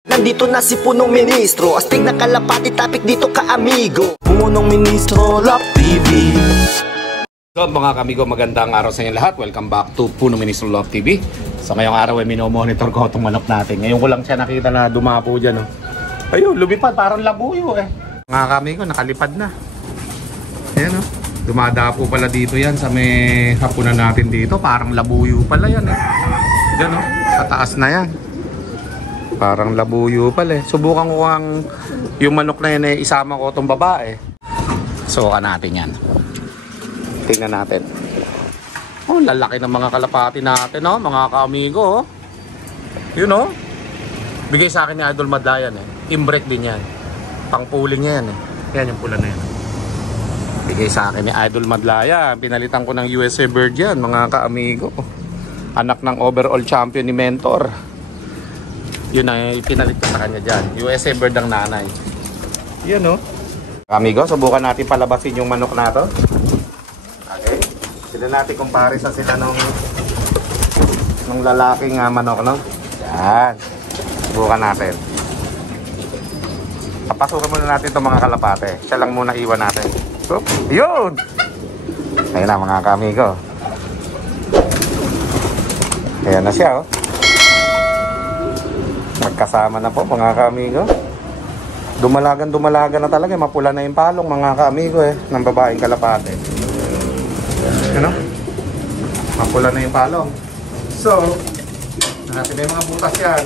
Nandito na si Punong Ministro, astig na kalapati, topic dito ka amigo. Punong Ministro Love TV. So mga kamigo, magandang araw sa inyo lahat. Welcome back to Punong Ministro Love TV. So ngayong araw ay minomonitor ko itong manok natin. Ngayon ko lang siya nakita na dumapo dyan. Ayun, lumipad, parang labuyo eh. Mga kamigo, nakalipad na. Ayan o, dumadapo pala dito yan sa may hapunan natin dito. Parang labuyo pala yan eh. Diyan o, sa taas na yan. Parang labuyo pala eh. Subukan ko ang yung manok na yan eh, isama ko itong babae. Subukan natin yan. Tingnan natin. Oh, lalaki ng mga kalapati natin, oh, mga kaamigo. Oh. Yun oh. Bigay sa akin ni Idol Madlayan eh. Inbreak din yan. Pang-pooling niya yan eh. Yan yung pula na yan. Bigay sa akin ni Idol Madlayan. Pinalitan ko ng USA Bird yan, mga kaamigo. Anak ng overall champion ni Mentor. Yun ay pinalit ko sa kanya dyan. USA Bird ang nanay. Yun oh. Amigo, subukan natin palabasin yung manok na to. Okay. Sila natin kumpare sa sila nung lalaking manok, no? Yan. Subukan natin. Papasukan muna natin itong mga kalapate. Siya lang muna iwan natin. So, yun! Ayun na mga kamigo. Ayan na siya oh. Magkasama na po mga kaamigo. Dumalagan na talaga. Mapula na yung palong mga kaamigo eh. Ng babaeng kalapate. Ano? Mapula na yung palong. So, natin na yung mga butas yan.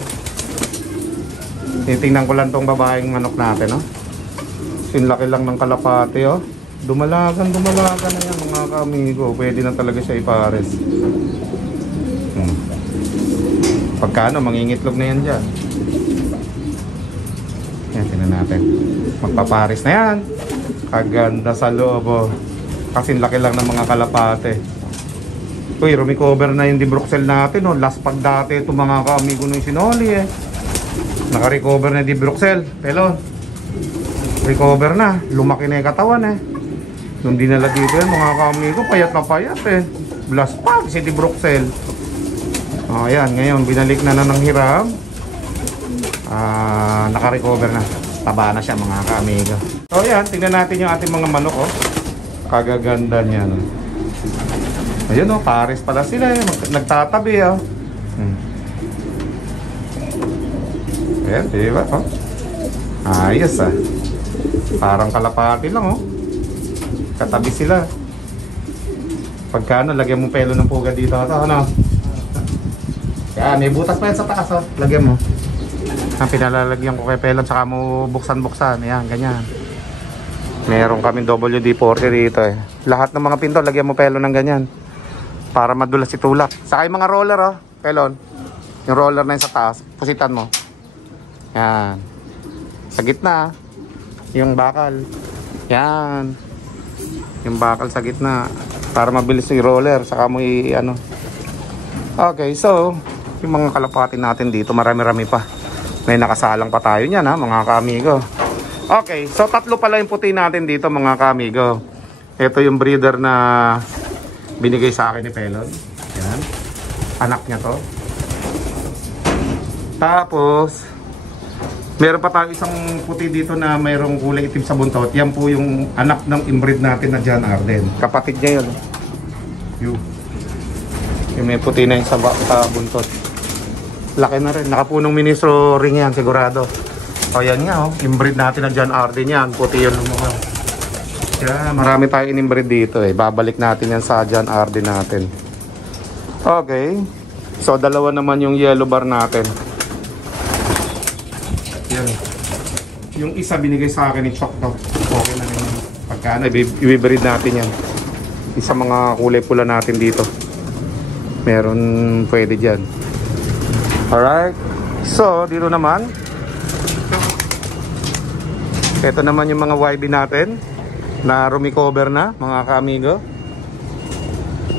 Titingnan ko lang tong babaeng manok natin. Oh. Sinlaki lang ng kalapate. Oh. Dumalagan na yan mga kaamigo. Pwede na talaga siya ipares. Pagkano, mangingitlog na yan dyan. Yan, tingnan natin. Magpaparis na yan. Kaganda sa loob oh. Kasi laki lang ng mga kalapate. Uy, rumicover na yung di Bruxelles natin oh. Last pag dati ito mga kaamigo nung sinoli eh. Naka-recover na di Bruxelles. Pelon. Recover na. Lumaki na yung katawan eh. Nung dinala dito yan mga kaamigo, payat na payat eh. Last pag si di Bruxelles. Oh, ayan, ngayon binalik na ng hiram. Naka-recover na. Taba na siya mga kaamigo. So ayan, tingnan natin yung ating mga manok oh. Kagaganda niya no? Ayun oh, pares pala sila eh. Nagtatabi oh. Ayan, diba oh. Ayos ah. Parang kalapati lang oh. Katabi sila. Pagkano, lagyan mo pelo ng puga dito ito, ano? Yan, may butas pa yan sa taas oh. Lagyan mo. Ang pinalalagyan ko kay Pelon, saka mo buksan-buksan. Yan, ganyan. Meron kaming WD-40 dito eh. Lahat ng mga pinto, lagyan mo Pelon ng ganyan. Para madulas si tulak. Saka yung mga roller oh, Pelon. Yung roller na yun sa taas, pusitan mo. Yan. Sa gitna. Yung bakal. Yan. Yung bakal sa gitna. Para mabilis yung roller, saka mo ano. Okay, so yung mga kalapati natin dito, marami-rami pa. May nakasalang pa tayo niyan ha, mga kaamigo. Okay, so tatlo pala yung puti natin dito mga kaamigo. Ito yung breeder na binigay sa akin ni Pelon. Yan. Anak niya to. Tapos meron pa tayo isang puti dito na mayroong kulay itim sa buntot. Yan po yung anak ng inbreed natin na John Arden. Kapatid niya yun. Yung may puti na yung sa buntot. Laki na rin. Nakapunong ministro ring yan sigurado. O yan nga oh. Inbreed natin na John Arden yan. Puti yun lumukha. Kaya marami tayo in-inbreed dito eh. Babalik natin yan sa John Arden natin. Okay. So dalawa naman yung yellow bar natin. Yan. Yung isa binigay sa akin ni Chok to. Okay na rin. Pagkano i-breed natin yan. Isa mga kulay pula natin dito. Meron pwede dyan. Alright. So dito naman, ito naman yung mga YB natin na rumicover na mga kaamigo.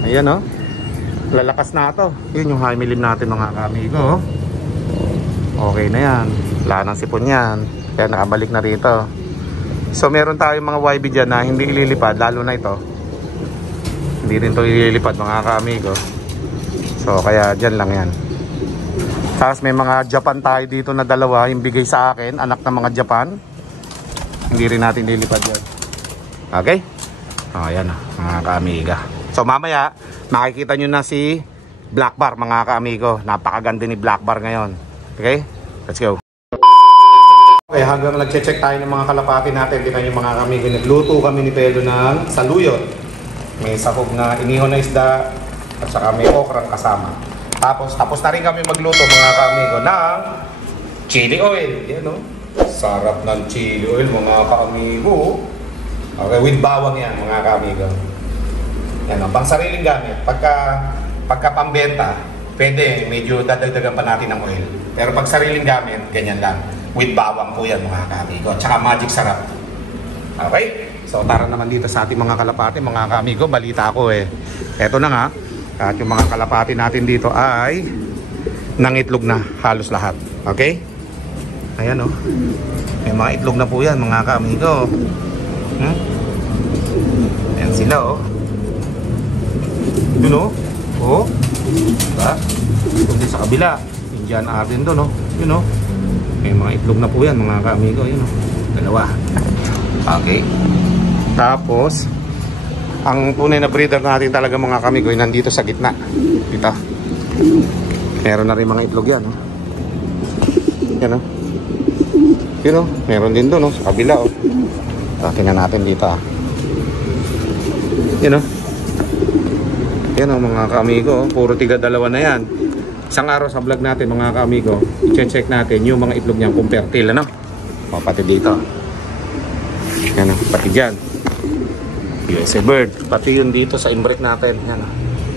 Ayan oh. Lalakas na ito. Yun yung high milim natin mga kaamigo oh. Okay na yan. Wala nang sipon yan. Kaya nakabalik na rito. So meron tayong mga YB dyan na hindi ililipad. Lalo na ito. Hindi rin ito ililipad mga kaamigo. So kaya dyan lang yan. Tapos may mga Japan tayo dito na dalawa, yung bigay sa akin, anak ng mga Japan. Hindi rin natin lilipad yan. Okay? Ayan mga ka-amiga. So mamaya, makikita nyo na si Black Bar mga ka-amigo. Napakaganda ni Black Bar ngayon. Okay? Let's go. Okay, hanggang nag-check tayo ng mga kalapati natin. Tingnan yung mga ka-amigo. Nagluto kami ni Pedro ng saluyot. May sahog na inihaw na isda at saka may okrang kasama. Tapos na rin kami magluto mga ka-amigo ng chili oil. Yan o. Sarap ng chili oil mga ka-amigo. Okay, with bawang yan mga ka-amigo. Yan o, pang sariling gamit. Pagka pambenta, pwede medyo dadagdagan pa natin ng oil. Pero pag sariling gamit, ganyan lang. With bawang po yan mga ka-amigo. At saka magic sarap. Okay? So tara naman dito sa ating mga kalapati mga ka-amigo. Balita ako eh. Eto na nga. At yung mga kalapati natin dito ay nangitlog na halos lahat. Okay? Ayan o. May mga itlog na po yan mga ka-amigo. Ayan sila o. Yun o. O. Diba? Itlog din sa kabila. Indian Arden doon o. Yun o. May mga itlog na po yan mga ka-amigo. Yun o. Dalawa. Okay. Tapos ang tunay na breeder natin talaga mga kamigo ay nandito sa gitna. Dito. Meron na rin mga itlog yan. Oh. Yan o. Yun o. Meron din doon sa kabila. Tingnan natin dito. Yan o. Yan o mga kamigo. Puro tiga dalawa na yan. Isang araw sa vlog natin mga kamigo, i-check natin yung mga itlog niyang kung fertile. Ano? O pati dito. Yan o. Pati dyan. USA bird. Pati yun dito sa imbrek natin. Yan o.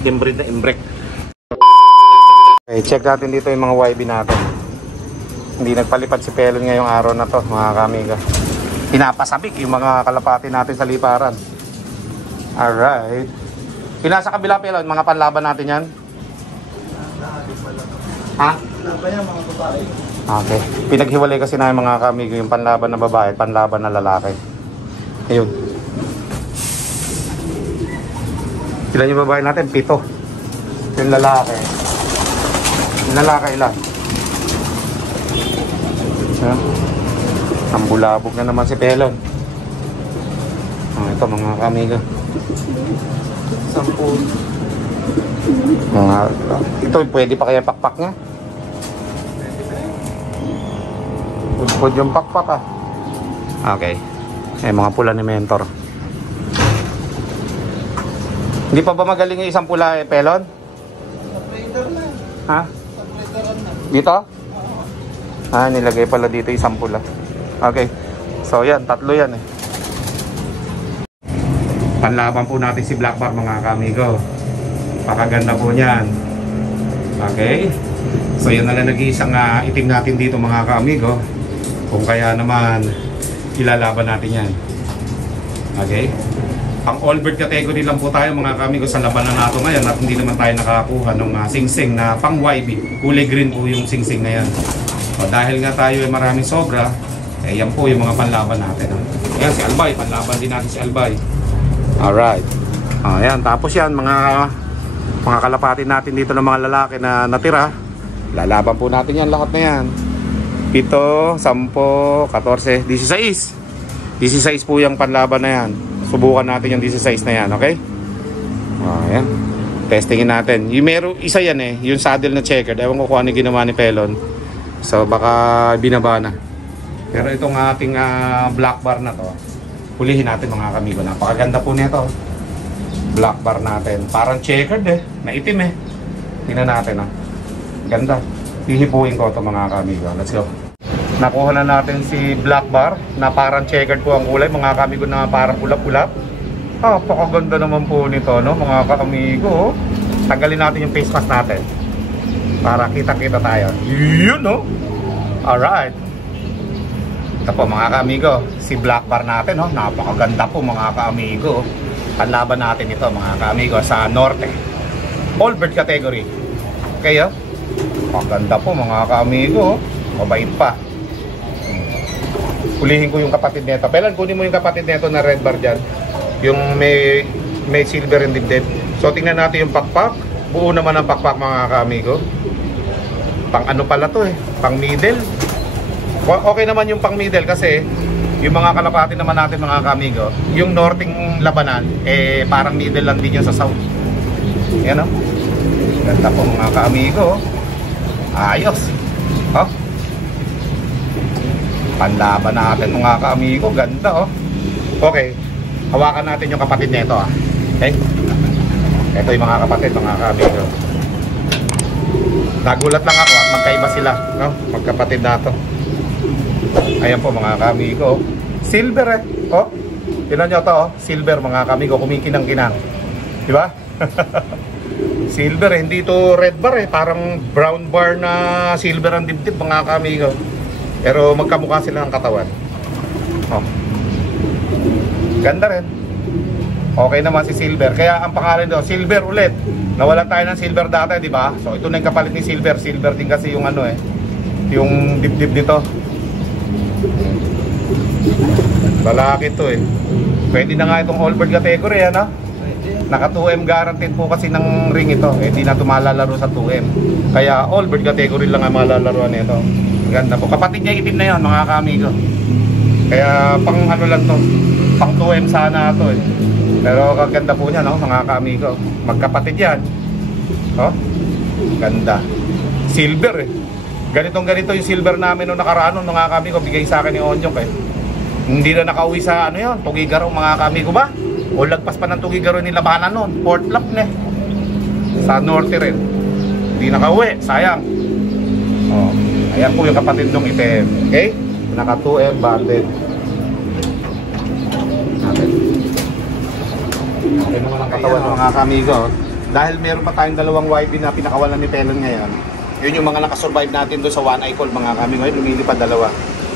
Inbreed na imbrek. Okay, check natin dito yung mga YB natin. Hindi nagpalipad si Pelon ngayong araw na to mga kamiga. Pinapasabik yung mga kalapati natin sa liparan. Alright. Pinasa kabila Pelon, mga panlaban natin yan. Ha? Panlaban yan mga babae. Okay. Pinaghiwalay kasi na yung mga kamigo yung panlaban na babae at panlaban na lalaki. Ayun. Ilan yung babae natin? 7. Yung lalaki. Yung lalaki ilan? Ang bulabog na naman si Pelon. Ito mga kamiga. 10. Ito pwede pa kaya pakpak niya? Pud yung pakpak ah. Okay. Mga pula ni Mentor. Hindi pa ba magaling yung isang pula Pelon? Ha? Dito? Nilagay pala dito isang pula. Okay. So yan, 3 yan eh. Panlaban po natin si Black Bar mga kamigo. Pakaganda po niyan. Okay. So yan na lang nag-iisang itim natin dito mga kamigo. Kung kaya naman ilalaban natin yan. Okay. Pang all bird category lang po tayo mga kamigo sa labanan nato ngayon at hindi naman tayo nakakuha ng sing-sing na pang YB. Kulay green po yung sing-sing na yan. O, dahil nga tayo ay maraming sobra, yan po yung mga panlaban natin. Ayan si Albay, panlaban din natin si Albay. Alright. Ayan, tapos yan mga kalapati natin dito ng mga lalaki na natira. Lalaban po natin yan, lahat na yan. 7, 10, 14, 16. 16 po yung panlaban na yan. Subukan natin yung 16 na yan, okay? Ayan. Testingin natin. Yung meron, isa yan eh, yung saddle na checkered. Ewan ko kung ano ginawa ni Pelon. So baka binaba na. Pero itong ating Black Bar na to, hulihin natin mga kamigo. Napakaganda po nito. Black Bar natin. Parang checkered eh. Maitim eh. Tingnan natin Ganda. Hihipuin ko ito mga kamigo. Let's go. Nakuha na natin si Black Bar na parang checkered po ang kulay. Mga kamigo na parang ulap-ulap. Napakaganda naman po nito no mga kamigo. Tanggalin natin yung face mask natin para kita-kita tayo. Yun no. Alright. Ito po mga ka-amigo, si Black Bar natin napakaganda po mga ka-amigo. Panlaban natin ito mga ka-amigo sa norte. All bird category. Okay Maganda po mga ka-amigo. Mabait pa. Hulihin ko yung kapatid nito. Pelan, kunin mo yung kapatid nito na red bar dyan. Yung may silver and dibdib. So tingnan natin yung pakpak. Buo naman ang pakpak mga ka-amigo. Pang ano pala to eh, pang middle. Okay naman yung pang middle kasi yung mga kalapati naman natin mga kamigo, yung northing labanan, eh parang middle lang din yun sa south. Yan o. Ganda po mga kamigo. Ayos. Oh. Panlaban natin mga kamigo. Ganda oh. Okay. Hawakan natin yung kapatid nito ah. Okay. Ito yung mga kapatid mga kamigo. Nagulat lang ako at magkaiba sila, no? Magkapatid na to. Ayan po mga kamigo. Silver eh. Oh. Tingnan nyo to oh. Silver mga kamigo. Kumikinang-kinang. Diba? Silver eh. Hindi to red bar eh. Parang brown bar na silver ang dibdib mga kamigo. Pero magkamukha sila ng katawan. Oh. Ganda rin. Okay naman si silver. Kaya ang pangalan doon, silver ulit. Nawalan tayo ng silver dati, di ba? So ito na yung kapalit ni silver. Silver din kasi yung ano eh. Yung dibdib dito. Lalaki to eh. Pwede na nga itong all bird category, ano? Naka 2M guaranteed po kasi ng ring ito. Eh di na ito malalaro sa 2M. Kaya all bird category lang ang malalaroan nito. Ganda po. Kapatid niya itim na yun mga kamigo. Kaya pang ano lang to. Pang 2M sana ito eh. Pero kaganda po niya no mga kamigo. Magkapatid yan. Oh. Ganda. Silver eh. Ganitong ganito yung silver namin nung nakaraan nung mga kamigo. Bigay sa akin ni Onyok eh. Hindi na nakauwi sa ano yun. Tugigaro mga kamigo ba? O lagpas pa ng Tugigaro ni Labanan nun. Port Lap na eh. Sa norte rin. Hindi nakauwi. Sayang. Oh. Ayan po yung kapatid nung item. Okay? Naka 2M banded. Okay naman ang katawan ng mga kamigo. Dahil meron pa tayong dalawang YB na pinakawalan ni Pelon ngayon. Yun yung mga nakasurvive natin doon sa One Eye Call mga kamigo. Ngayon lumilipad dalawa.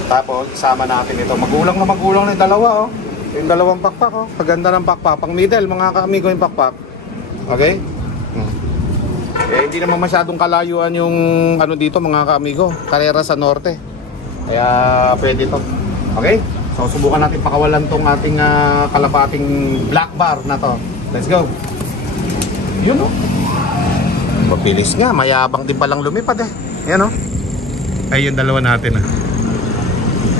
Tapos isama natin ito. Magulang na yung dalawa oh. Yung dalawang pakpak oh. Paganda ng pakpak. Pang middle mga kamigo yung pakpak. Okay? Eh, hindi naman masyadong kalayuan yung ano dito mga kaamigo, karera sa norte. Kaya pwede to. Okay? So subukan natin pakawalan tong ating kalapating black bar na to. Let's go. Yun oh. Mabilis nga, mayabang din palang lumipad eh. Yan oh. Ay yung dalawa natin ah.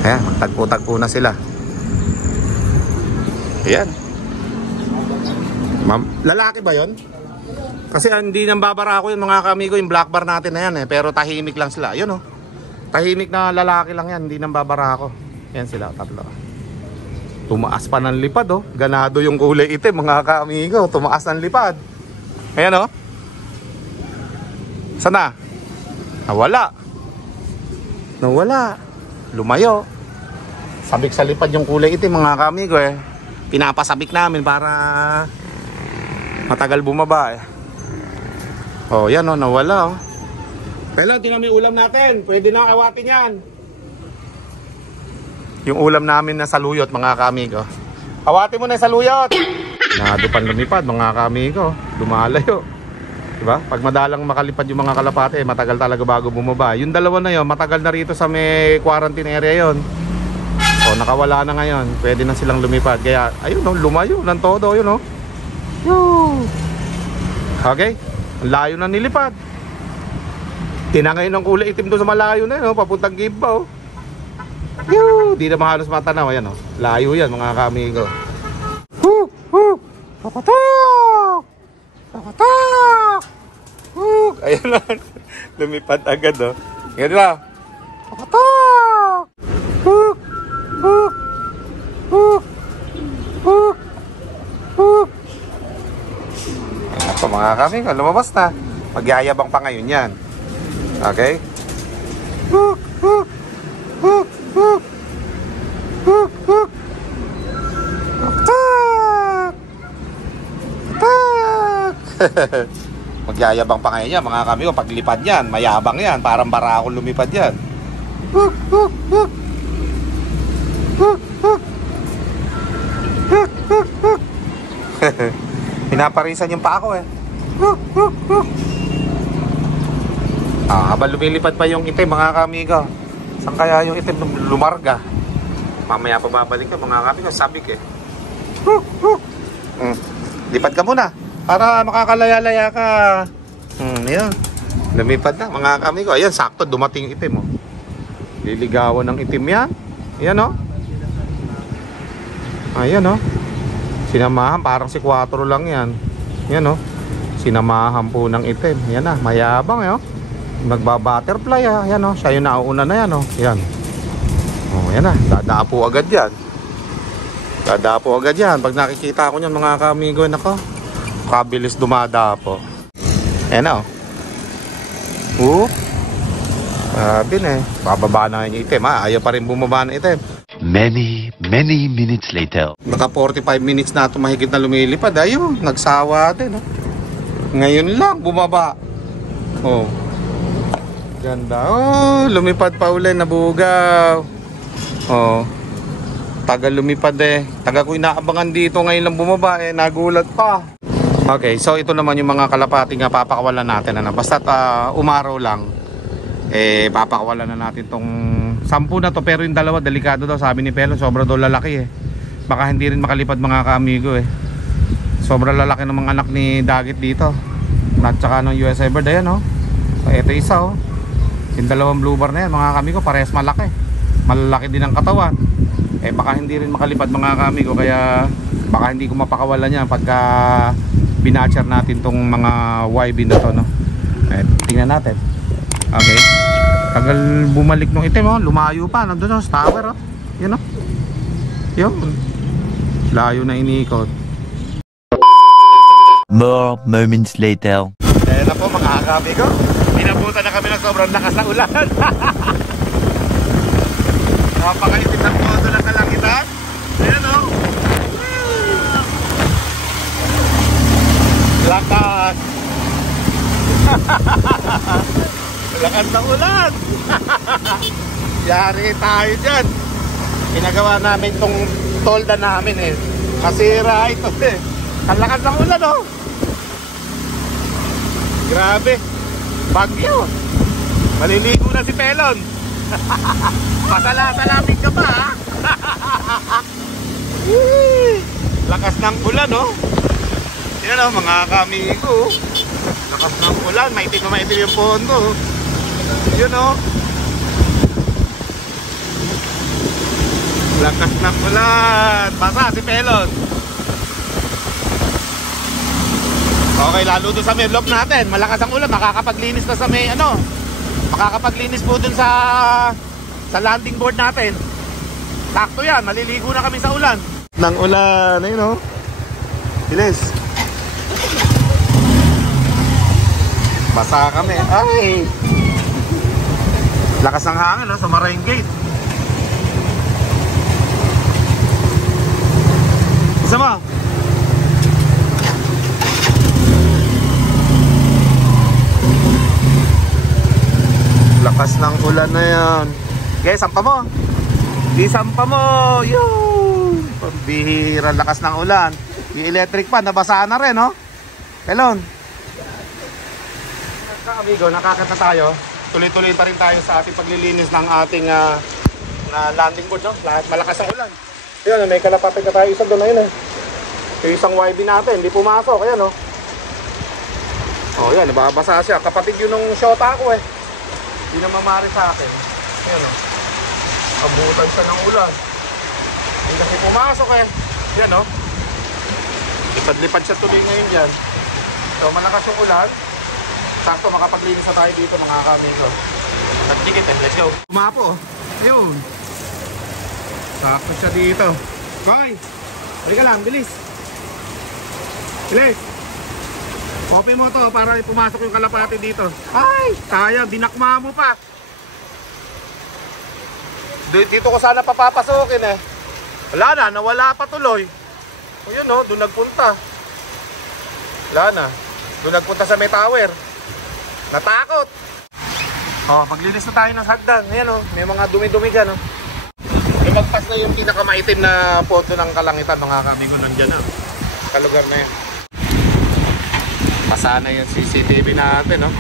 Ayan, magtagpo-tagpo na sila. Ayan. Lalaki ba yon? Kasi hindi nang babara ako yung mga kamigo, yung black bar natin na yan eh. Pero tahimik lang sila. Yun oh. Tahimik na lalaki lang yan. Hindi nang babara ako. Yan sila, tatlo. Tumaas pa ng lipad oh. Ganado yung kulay itim mga kamigo. Tumaas ng lipad. Ayan oh. Sana? Nawala. Nawala. Lumayo. Sabik sa lipad yung kulay itim mga kamigo eh. Pinapasabik namin para matagal bumaba eh. Oh, yan oh, nawala oh. Pero tingnan mo yung ulam natin. Pwede na awatin yan. Yung ulam namin na saluyot mga kamigo. Awatin mo na yung saluyot. Nado pan lumipad mga kamigo. Lumalayo. Diba? Pag madalang makalipad yung mga kalapate, matagal talaga bago bumaba. Yung dalawa na yun, matagal na rito sa may quarantine area yun. O, nakawala na ngayon. Pwede na silang lumipad. Kaya, ayun oh, lumayo ng todo. Yun oh. Yoo. Okay? Ang layo na nilipad. Tinangay ng kulay itim doon sa malayo na yun, oh, papuntang Giba oh. Yoo, di na mahalos matanaw. Ayan oh. Layo yan mga kamigo. Papatok! Papatok! Ayan lang. Lumipad agad oh. Ayan lang. Papatok! Ito mga kamigo, lumabas na. Magyayabang pa ngayon yan. Okay? Magyayabang pa ngayon yan mga kamigo. Paglipad yan, mayabang yan. Parang barako lumipad yan. Pinaparisan yung pako eh. Habang lumilipad pa yung itim mga kamigo. Saan kaya yung itim lumarga? Mamaya pa babalik ka mga kamigo. Sabik eh. Lipad ka muna para makakalaya-laya ka. Yan. Lumipad na mga kami ko. Ayan, sakto dumating itim oh. Liligawan ng itim yan. Ayan oh. Ayan oh. Sinamahan, parang si 4 lang yan. Ayan oh. Sinamahan po ng itim. Ayan na, mayabang eh oh. Nagba-butterfly ah. Ayan oh, siya yung nauna na yan oh. Ayan. Oh, ayan na, dadapo agad yan. Dadapo agad yan. Pag nakikita ko yan mga kamigo, nako, kabilis dumadapo. Ayan na oh. Sabi na eh. Bababa na yung itim ha. Ayaw pa rin bumaba na itim. Many minutes later. Naka 45 minutes na ito mahigit na lumilipad. Ayun, nagsawa din. Ngayon lang bumaba. Oh. Ganda. Oh, lumipad pa uli, nabugaw. Oh. Tagal lumipad eh. Taga ko inaabangan dito, ngayon lang bumaba eh. Nagulat pa. Okay, so ito naman yung mga kalapati nga papakawalan natin. Basta't umaraw lang. Papakawalan na natin tong 10 na to, pero yung dalawa delikado daw, sabi ni Pelo, sobra daw lalaki eh. Baka hindi rin makalipad mga kaamigo eh. Sobra lalaki ng mga anak ni Dagit dito. At saka ng US Bird, ayan oh. Ito isa oh. Yung dalawang blue bar na yan mga kaamigo, parehas malaki. Malalaki din ang katawan. Baka hindi rin makalipad mga kaamigo, kaya baka hindi ko mapakawalan yan pagka binatcher natin tong mga YB na to no. Tingnan natin. Okay. Tagal bumalik nung itim oh. Lumayo pa. Nandun sa tower oh. Yun oh. Yun. Layo na iniikot. More moments later. Ayan na po mga kakabi ko. Pinabutan na kami ng sobrang lakas ng ulan. Napakaitim ng todo ng kalangitan. Ayan oh. Lakas. Lakas ng ulan. Yari tayo dyan. Pinagawa namin tong tolda namin eh. Masira ito eh. Ang lakas ng ulan oh. Grabe. Bagyo. Maliligo na si Pelon. Pasala-salamin ka pa ha. Lakas ng ulan oh. Yan oh mga kamigo. Lakas ng ulan. Maitim na maitim yung pondo. Yun oh. Lakas ng ulan. Basa si Pelon. Okay, lalo doon sa may vlog natin. Malakas ang ulan. Makakapaglinis na sa may ano. Makakapaglinis po doon sa landing board natin. Sakto yan. Maliligo na kami sa ulan. Ng ulan. Ayun oh. Bilis. Basa kami. Ay! Lakas ng hangin no, sa Marine Gate. Isa mo? Lakas ng ulan na yan. Okay, sampa mo. Di sampa mo. Yun! Pambihira, lakas ng ulan. Yung electric pan, nabasa na rin, no? Pelon. Amigo, nakakita tayo. Tuloy-tuloy pa rin tayo sa ating paglilinis ng ating na landing board, no? Malakas ang ulan. Ayan, may kalapatid na tayo. Isang doon na yun eh. Yung isang YB natin, hindi pumasok. Ayan, no? Oh, yan, nababasa siya. Kapatid yun ng shota ko eh. Hindi na mamari sa akin. Ayan, no? Abutan siya ng ulan. Hindi kasi pumasok eh. Ayan, no? Lipad-lipad siya tuloy ngayon dyan. So, malakas yung ulan. Sakto, makapaglinis na tayo dito mga kamigo. At tikit eh, let's go. Tumapo, ayun. Sakto siya dito. Koy, balik ka lang, bilis. Bilis. Copy mo to para pumasok yung kalapati dito. Ay, sayang, dinakma mo pa. Dito ko sana papapasukin eh. Wala na, nawala pa tuloy. O yun o, doon nagpunta. Wala na, doon nagpunta sa may tower. Natakot. Oh, paglinis na tayo ng hagdan. Ayan oh, may mga dumi-dumi dyan oh. Lumagpas na yung pinakamaitim na photo ng kalangitan mga kamigo nandyan oh. Sa lugar na yan. Pasana yung CCTV natin oh.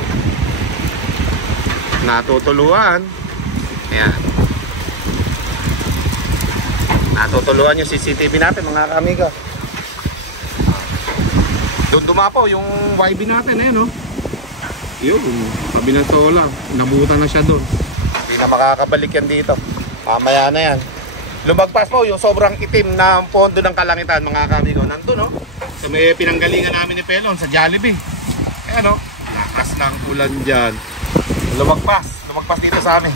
Natutuluan. Ayan. Natutuluan yung CCTV natin mga kamigo. Doon dumapo yung YB natin ayan oh. Yun, sabi ng solar, nabutan na siya doon. Hindi na makakabalik yan dito. Mamaya na yan. Lumagpas po yung sobrang itim na pondo ng kalangitan mga kamigo. Nandun, no? So may pinanggalingan namin ni Pelon sa Jollibee. Ayan, no? Lakas ng ulan dyan. Lumagpas dito sa amin.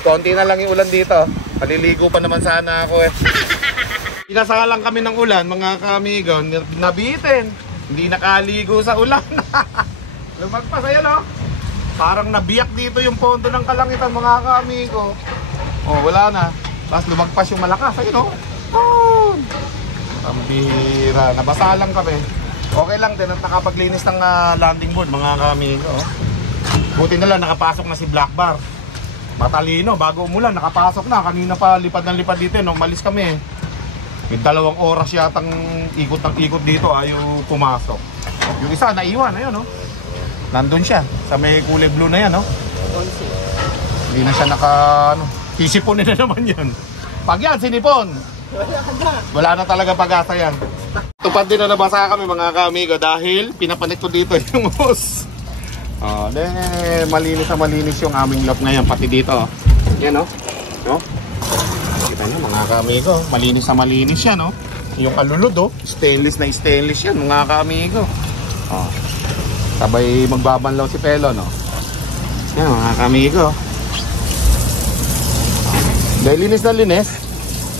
Konti na lang yung ulan dito. Paliligo pa naman sana ako eh. Pinasalang kami ng ulan mga kamigo. Nabitin. Hindi nakaligo sa ulan. Lumagpas, ayan, no? Parang nabiyak dito yung pondo ng kalangitan mga kamigo. Oh, wala na. Tapos lumagpas yung malakas, ayun, no? Oh! Ang bihira. Nabasa lang kami. Okay lang din at nakapaglinis ng landing board mga kamigo. Buti na lang nakapasok na si Black Bar. Matalino, bago umulan nakapasok na. Kanina pa lipad ng lipad dito, no? Umalis kami. May 2 oras yatang ikot ng ikot dito, ayaw pumasok. Yung isa naiwan, ayun, no? Nandun siya sa may kulay blue na yan, no? Hindi na siya naka, ano, sisiponin na naman yan. Pag yan, sinipon, wala na talaga pag-asa yan. Tupad din na nabasa kami mga kamigo dahil pinapanik ko dito yung hose. Malinis na malinis yung aming lot ngayon, pati dito. Yan, no? No? Kita nyo mga kamigo, malinis na malinis yan, no? Yung kalulod, oh, stainless na stainless yan mga kamigo. Sabay magbabanlaw si Pelo, no? Yan mga kamigo. Dahil linis na linis,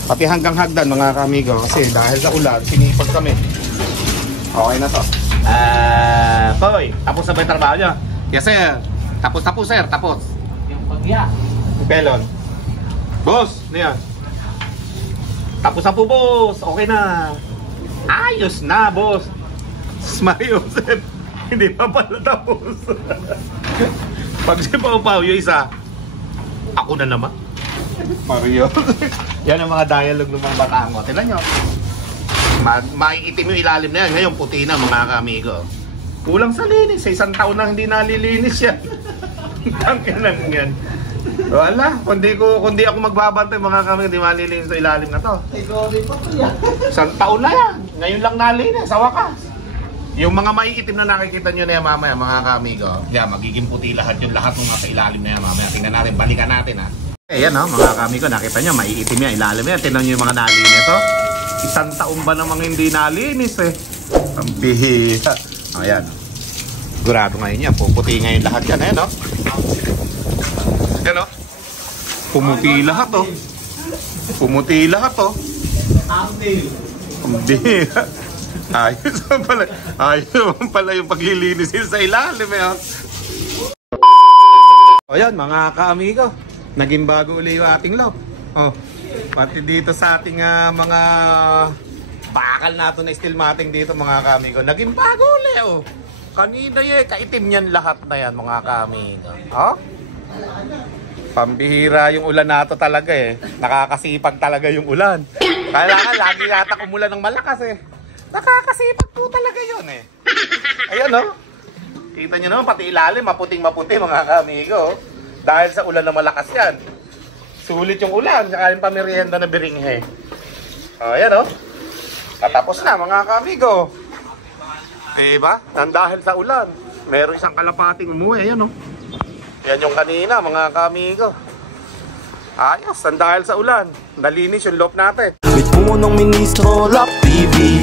pati hanggang hagdan mga kamigo. Kasi dahil sa ulan, sinipag kami. Okay na to. Toy, tapos na ba yung trabaho nyo? Yes sir. Tapos sir, tapos. Yung pagya. Si Pelon. Boss, ano yan? Tapos na po boss, okay na. Ayos na boss. Mario sir. Hindi pa pala tapos. Pag si Pau-Pau, yung isa, ako na naman. Mario. Yan ang mga dialogue ng mga batango. Tignan nyo. Maiitim yung ilalim na yan. Ngayon puti na mga kamigo. Kulang sa linis. Sa 1 taon na hindi nalilinis yan. Tangin lang yan. Wala. Kundi ako magbabantay mga kamigo, hindi malilinis sa ilalim na to. 1 taon na yan. Ngayon lang nalinis. Sa wakas. Yung mga maiitim na nakikita nyo na yan mamaya mga kamigo, yan, magiging puti lahat yung lahat ng nasa ilalim na yan mamaya. Tingnan natin, balikan natin ha. Ayan o mga kamigo, nakita nyo, maiitim yan, ilalim yan. Tingnan nyo yung mga nalinis o. 1 taon ba namang hindi nalinis eh. Ang bihira. Ayan. Sigurado ngayon yan, puputi ngayon lahat yan. Ayan o. Ayan o. Pumuti lahat o. Pumuti lahat o. Ang bihira. Ayos naman pala yung paglilinis sa ilalim eh. O yan mga ka-amigo, naging bago uli yung ating loob. Pati dito sa ating mga bakal nato na steel matting dito mga ka-amigo, naging bago uli oh. Kanina kaitim yan lahat na yan mga ka-amigo. Pambihira yung ulan nato talaga eh. Nakakasipag talaga yung ulan. Kailangan lagi yata umulan ng malakas eh. Nakakasipag po talaga yun eh. Ayan o. Kita nyo naman, pati ilalim, maputing-maputi mga kamigo. Dahil sa ulan na malakas yan. Sulit yung ulan, saka yung pamerienda na biringhe. Ayan o. Tatapos na mga kamigo. Diba? Dahil sa ulan, meron isang kalapating umuwi. Ayan o. Yan yung kanina mga kamigo. Ayos, dahil sa ulan, nalinis yung loob natin. May punong ministro, Love TV.